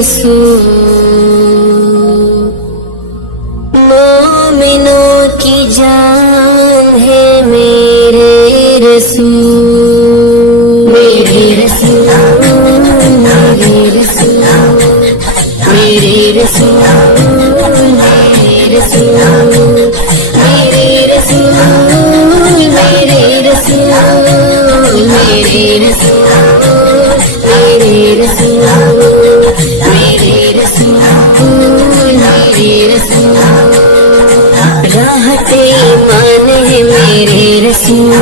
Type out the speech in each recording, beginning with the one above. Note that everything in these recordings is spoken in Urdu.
رسول مومنوں کی جان ہے میرے رسول میرے رسول میرے رسول میرے رسول میرے رسول میرے رسول میرے رسول میرے رسول میرے رسول میرے رسول میرے رسول راحت ایمان ہے میرے رسول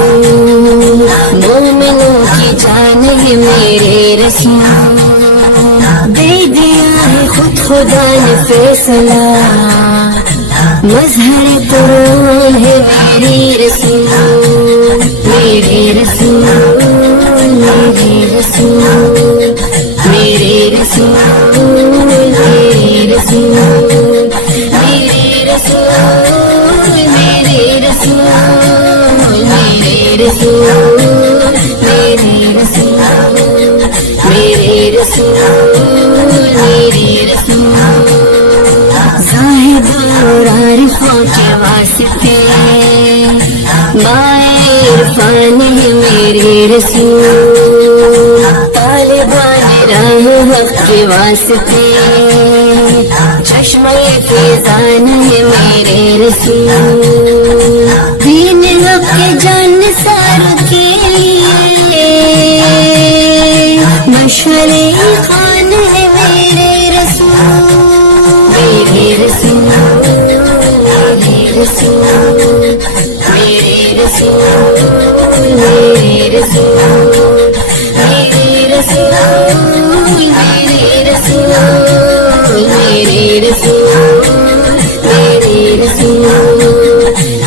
مومنوں کی جان ہے میرے رسول دے دیا ہے خود خدا نے فیصلہ مظہر قرآن ہے میرے رسول میرے رسول میرے رسول میرے رسول میرے رسول میرے رسول میرے رسول میرے رسول میرے رسول میرے رسول میرے رسول زاہد اور عارفوں کے واسطے عرفان ہے میرے رسول طالبان راہ حق کے واسطے چشمہ فیضان ہے میرے رسول دین حق کے جان نثار کے لیے مشعل خان ہے میرے رسول میرے رسول میرے رسول میرے رسول میرے رسول میرے رسول میرے رسول میرے رسول میرے رسول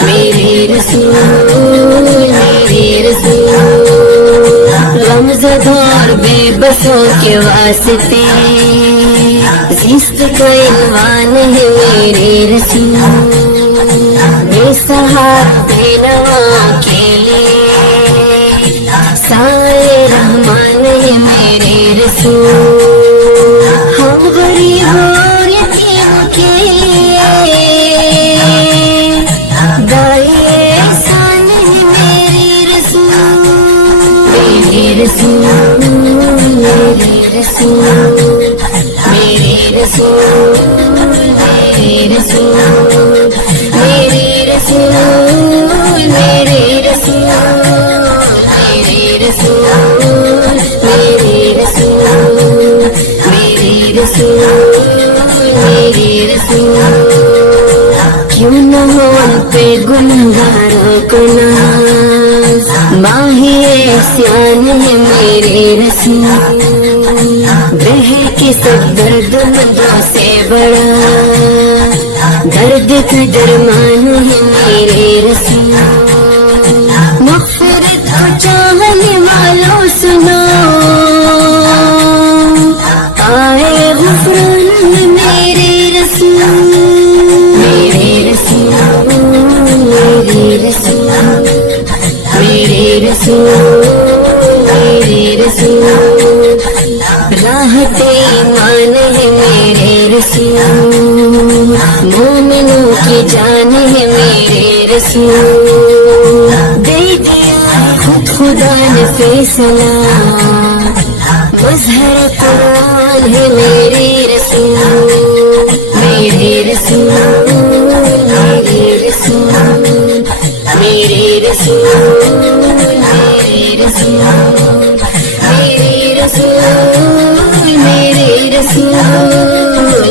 میرے رسول میرے رسول غمزدہ اور بے بسوں کے واسطے زیست کا عنوان ہے میرے رسول بے سہارا بے نوا کے لیے سائے رحمان ہے میرے رسول ہم غریب اور یتیم کے لیے دائیں احسان ہے میرے رسول میرے رسول میرے رسول میرے رسول میرے رسول میرے رسول میرے رسول میرے رسول میرے رسول میرے رسول میرے رسول کیوں نہ ہو ان پہ گنہگاروں کو ناز ماہی احسان ہے میرے رسول بہر کے سب درد مندوں سے بڑا درد کا درمان ہے میرے رسول مغفرت کو چاہنے والوں سنو آئے غفران میں میرے رسول میرے رسول میرے رسول میرے رسول میرے رسول راحت ایمان ہے میرے رسول مومنوں کی جان ہے میرے رسول دے دیا ہے خود خدا نے فیصلہ مظہر قرآن ہے میرے رسول میرے رسول میرے رسول میرے رسول میرے رسول میرے رسول میرے رسول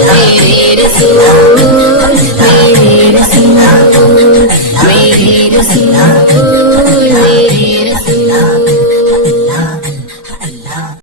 میرے رسول